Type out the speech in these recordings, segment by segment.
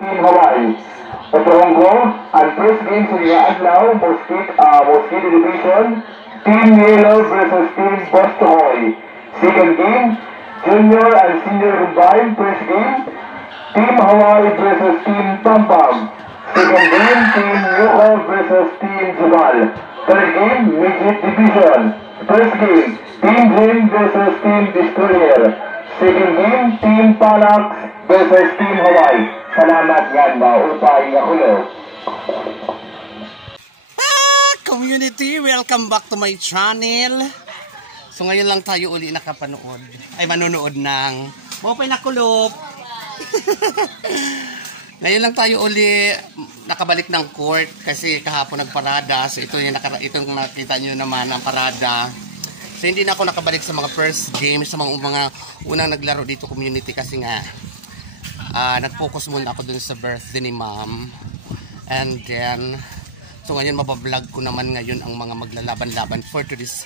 Team Hawaii. Patronggo, ang first game sa Liga Adlaw, Mosquito Division, Team Yellow versus Team Bostoy. Second game, Junior and Senior Combined, first game, Team Hawaii versus Team Tampam. Second game, Team Yuko versus Team Jubal. Third game, Midget Division. First game, Team Jim versus Team Destroyer. Second game, Team Palax versus Team Hawaii. Salamat yan ba upay na ulo. Community, welcome back to my channel. So ngayon lang tayo uli nakapanood. Ay manonood ng Mopay na Kulop. Ngayon lang tayo uli nakabalik ng court kasi kahapon nagparada. So ito yung itong nakita nyo naman ang parada. So hindi na ako nakabalik sa mga first games, sa mga unang naglaro dito community kasi nga nag-focus muna ako dun sa birthday ni ma'am. And then so ngayon mabablog ko naman ngayon ang mga maglalaban-laban for today's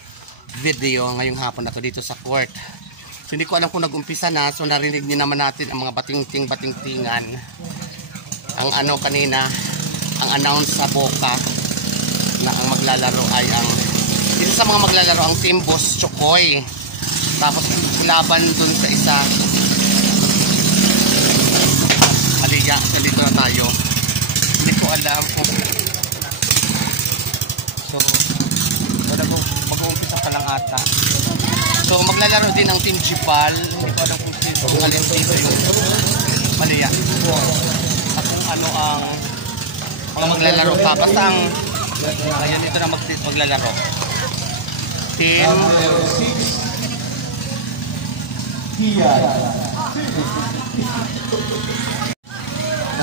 video ngayong hapon na to dito sa court. So hindi ko alam kung nag-umpisa na. So narinig niyo naman natin ang mga bating-tingan. Ang ano kanina, ang announce sa boka na ang maglalaro ay ang dito sa mga maglalaro ang Team Boss Chokoy. Tapos laban dun sa isa. Aliya, dito na tayo. Hindi ko alam kung so mag-uumpisa pa lang ata. So maglalaro din ang Team Jibal. Hindi ko alam kung alin dito yung Aliya. At kung ano ang mga maglalaro pa. Basta ang ayun dito na maglalaro. Team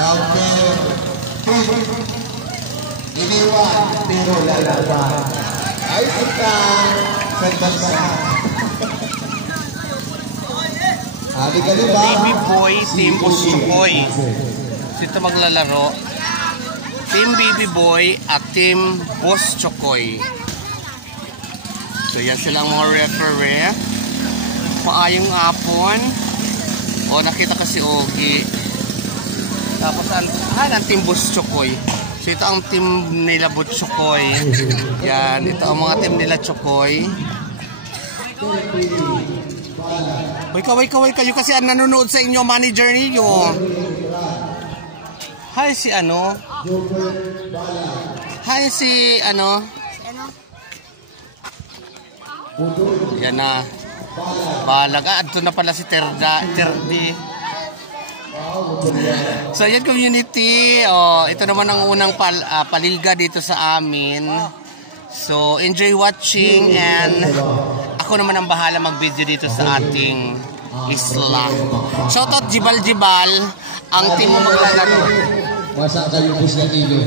Number 3, iniwan pero lalaban ay utang sa bansa. Baby Boy, Team Boss Chokoy. Dito maglalaro Team Baby Boy at Team Boss Chokoy. So yan silang mga referee. Paayong hapon. O nakita kasi Ogi. Tapos ang Team Boss Chokoy. So ito ang team nila Boss Chokoy. Yan, ito ang mga team nila Chokoy. Kaway kayo kasi ang nanonood sa inyo manager niyo. Hi si ano? Hi si ano? Yan na. Balaga. Ito na pala si Terdi. So yan community. Ito naman ang unang paliga dito sa amin. So enjoy watching and ako naman ang bahala mag-video dito sa ating isla. Shoutout Jibal ang team mo maglalaro. Masa kayo po sa kilo.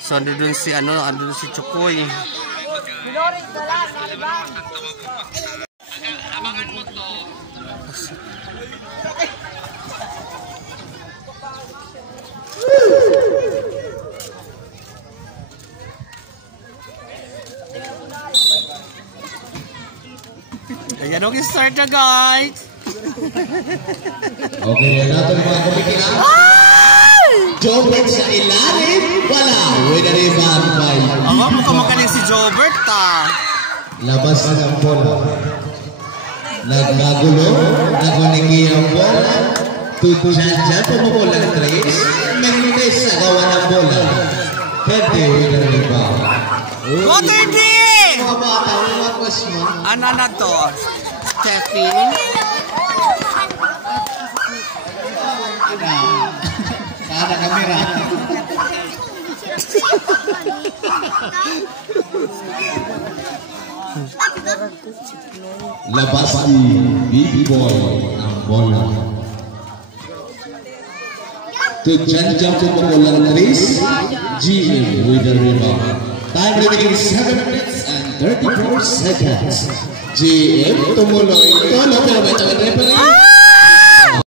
So andun si andun si Chokoy. Abangan mo to. Ayan, okay, start na guys. Okay, nato mga kumikinan. Jobert sa ilalim, wala. Wala rin ba? Mukhang magaling si Jobert Labas ng bola. Nagkagulo, nagunigi ang bola. Tudyan, pumubola ng trace. Mendes sa gawa ng bola. Pwede, wala rin ba? Go, Terdi! Mga bata, umakwas mo. Ano na to? Steffi? Kada kamera. Labas ni Baby Boy ang bola. Tudyan pumubola ng trace. GM with the rebound. Time remaining 7 minutes and 34 seconds. GM tumuloy. Pero baca ang referee.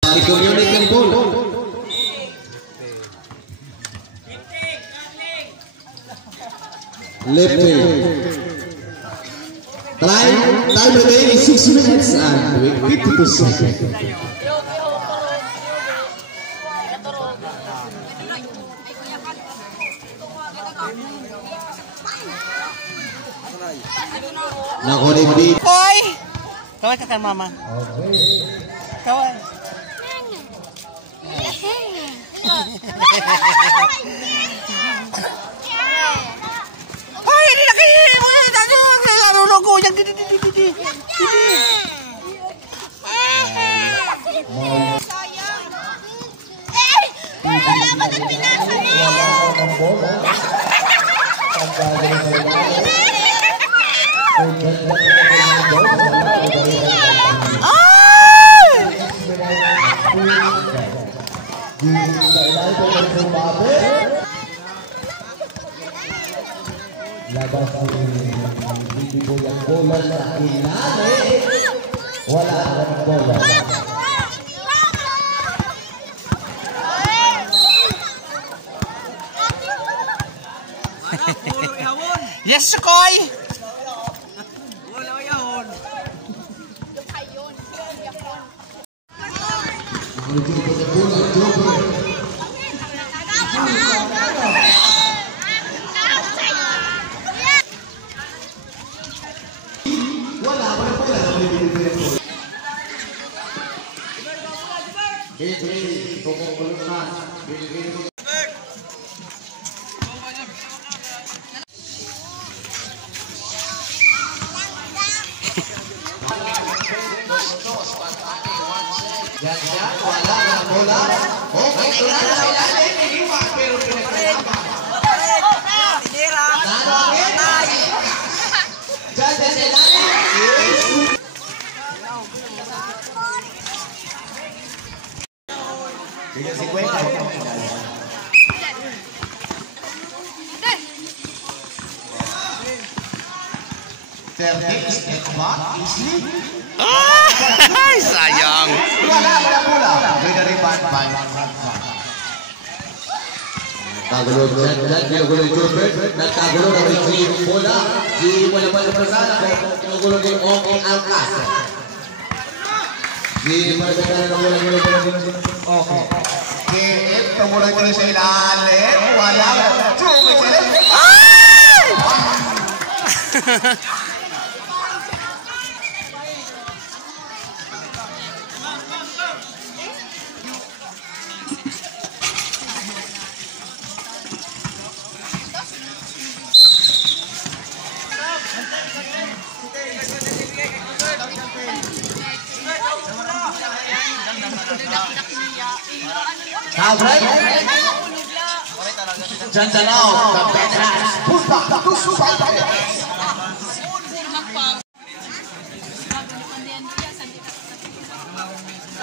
I-communicate ang ball. Lepe. Time remaining 6 minutes and 52 seconds. Nakunin din. Hoy! Kaway ka kay mama. Kaway. Hoy, hindi na kayo. Larulog ko. Didi. Wala ba ng pinasa niyo? Labas ang bibigo yung bola sa ilalim. Wala ang bola. Yes, Sukoy! Wala ang bola. Okay, wala sa ilalim. Iniwan, pero pinagkakapan. Diyan sa ilalim. Bigyan si Cuenca. Ay, sayang. Wala bola. Bigyan rin ban. Kagulog yung Jobert. Nagkagulog ang yung bola. Di wala pa sa persana ko. Kagulog yung Oki Alcácer. Di persana na wala. Okay. KM, tumulan ko sa ilalim. Wala. Jobert. Ay! Alright. Janjanao, the veterans. Push back to Super Pirates.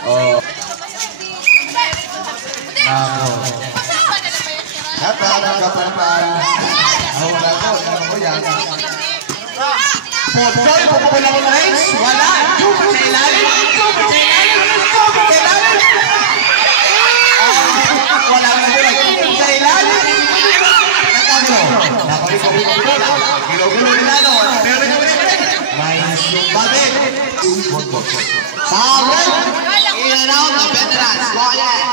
Oh. Nako. Dapat kapan-kapan. Wala ko yan. Potol, pupupulang ng race. Wala. Jupit sa ilalim. Wala na bola. Sa ilalim. Nagkagulo. Gulo-gulo nilano. Minus yung babit. Sabret. In and out the veterans. Go ahead.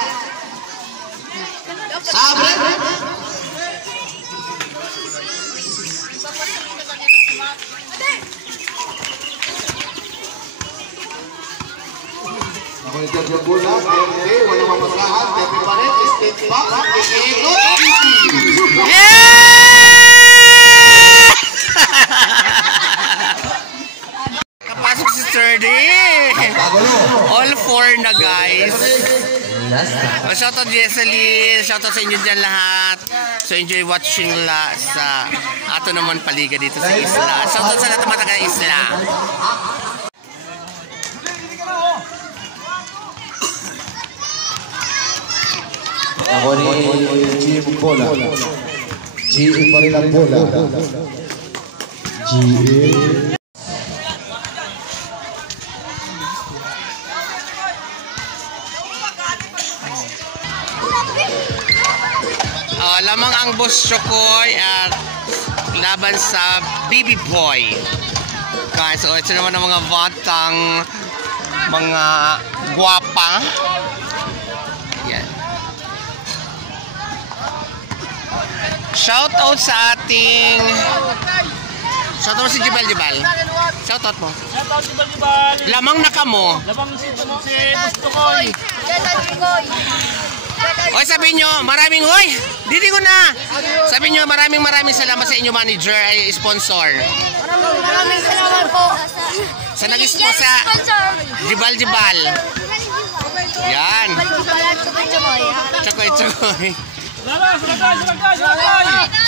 Sabret. Nakulitan yung bola, Pepe, walang mapasahan, Pepe pa rin, step back, ikikot. Kapasok si Sturdy! All four na, guys. Shoutout Jesseline, shoutout sa inyo dyan lahat. So enjoy watching sa ato naman paliga dito sa isla. Shoutout sa lahat ng mga taga-isla. Ako ni GM bola. GM pa rin ang bola. GM. Lamang ang Boss Chokoy at laban sa BB Boy. Guys, so ito naman ang mga batang mga guwapa. Yan. Shoutout sa ating... Shoutout si Jibal. Shoutout mo. Shoutout si Balibal. Lamang na ka mo. Lamang si Busto Koy. Oy, sabi nyo, maraming, hoy, didi ko na. Sabi nyo, maraming salamat sa inyo manager, ay sponsor. Maraming salamat po. Sa nag-sponsor sa Jibal. Yan. Chokoy.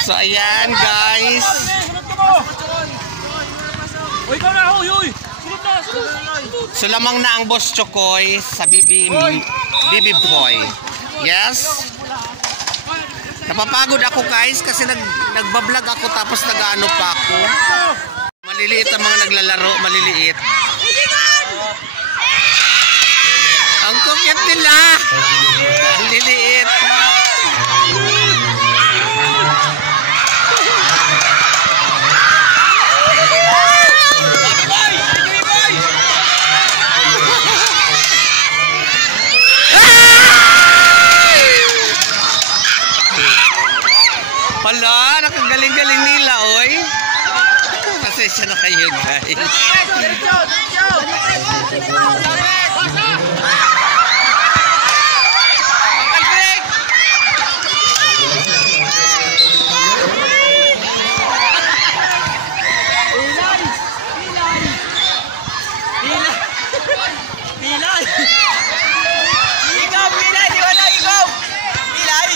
So, ayan, guys. Uy, ikaw na, uy. So, lamang na ang Boss Chokoy sa Bibi Boy. Yes. Napapagod ako, guys, kasi nagbablog ako tapos nag-ano pa ako. Maliliit ang mga naglalaro, maliliit. Ang cute nila. Ang liliit. Hala, nakagaling-galing nila, oy. Pasensya na kayo, guys.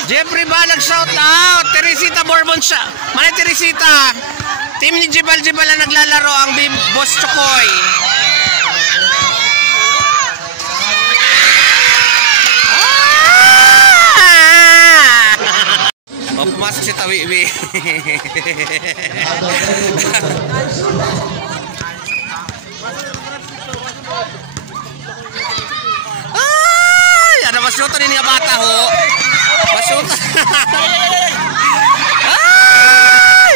Jeffrey ba nag-shout out? Teresita Bourbon siya. Manay Teresita. Team ni Jibal ang naglalaro ang Boss Chokoy. Pumasok si Tawiwi. Ay! Ano masyuto din nga bata ho? Masyuto. Ay!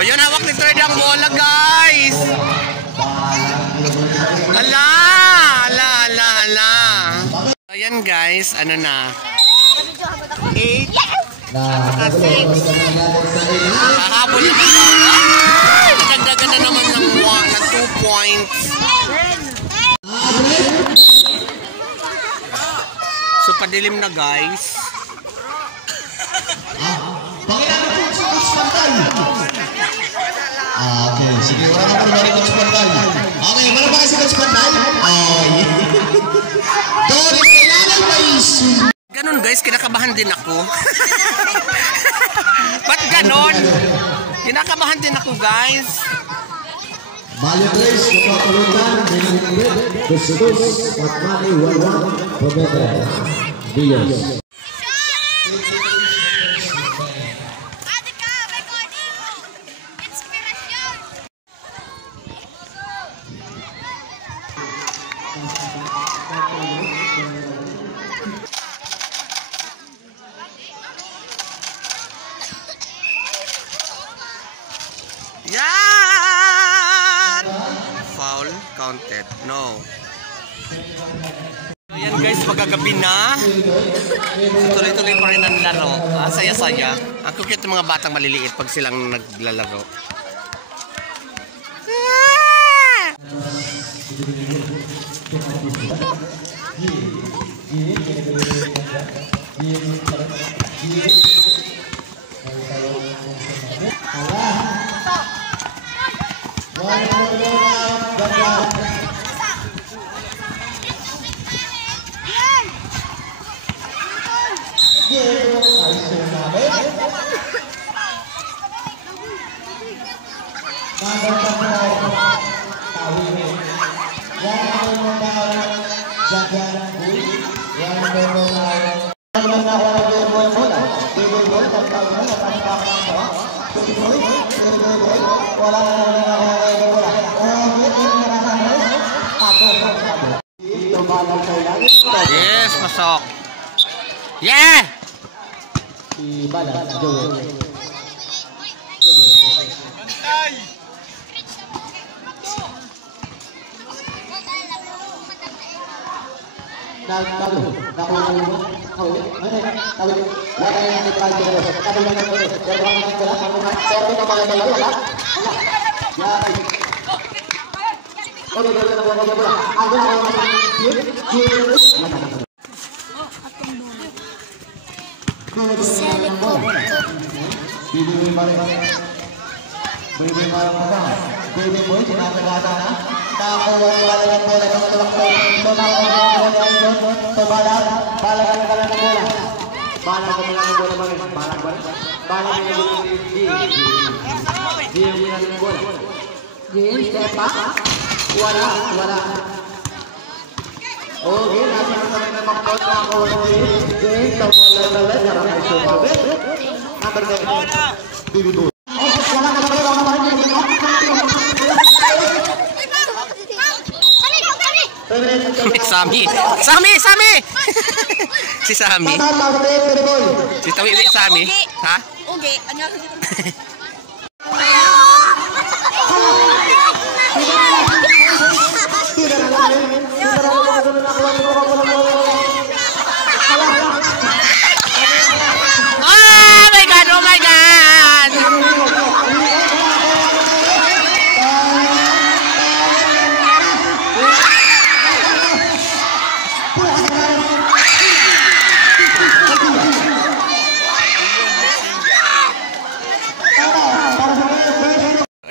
O yun, hawak ni Third ang bola, guys. Ala. Ayan, guys, ano na? 8 saka 6. Hahabol naman lang. Ay! Nagdagdagan na naman ng 2 points. So, padilim na, guys. Pakilala po si Coach Pantay. Okay, sige, wala na po si Coach Pantay. Okay, wala ba si Coach Pantay? Doris, kailangan ba isu? Ganon, guys, kinakabahan din ako. Ba't ganon? Kinakabahan din ako, guys. Malia 3, kapatulutan, Benignet, Kusutus, Patmani, Warwan, Probeta, Dios. Yan! Foul counted. No. So yan, guys, magagabi na. Tuloy-tuloy pa rin ang laro. Saya-saya. Ang cute ng mga batang maliliit pag silang naglalaro. Yes, masok. Yeah! Sami! Si Sami. Si Tawi Sami. Ha? Ugi. Ano? Oh my God!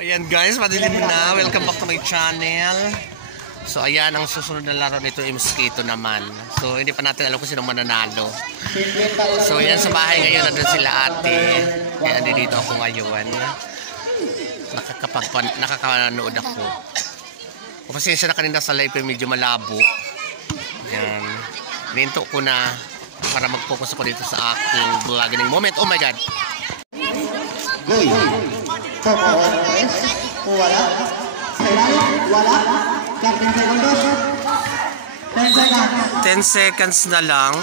Ayan guys, madilim na. Welcome back to my channel. So ayan, ang susunod na laro nito ay mosquito naman. So hindi pa natin alam kung sino mananalo. So ayan, sa bahay ngayon nandun sila ate. Kaya dito ako ngayon. Nakakanood ako. Pasensya na kanina sa live ko, medyo malabo. Ayan. Ninto ko na para mag-focus ako dito sa aking vlogging moment. Oh my God! Wala. 10 seconds na lang.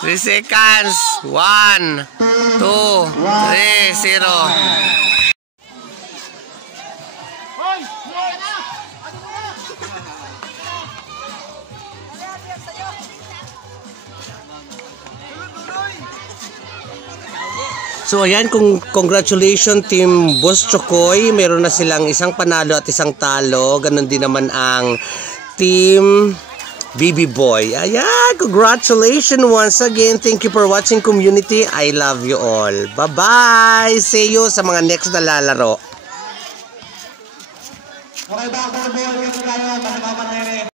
3 seconds. 1, 2, 3, 0. So ayan, congratulations Team Boss Chokoy. Meron na silang isang panalo at isang talo. Ganon din naman ang Team BB Boy. Ayan, congratulations once again. Thank you for watching, community. I love you all. Bye-bye. See you sa mga next na lalaro. Okay ba? Ako na ba yung kayo? Basta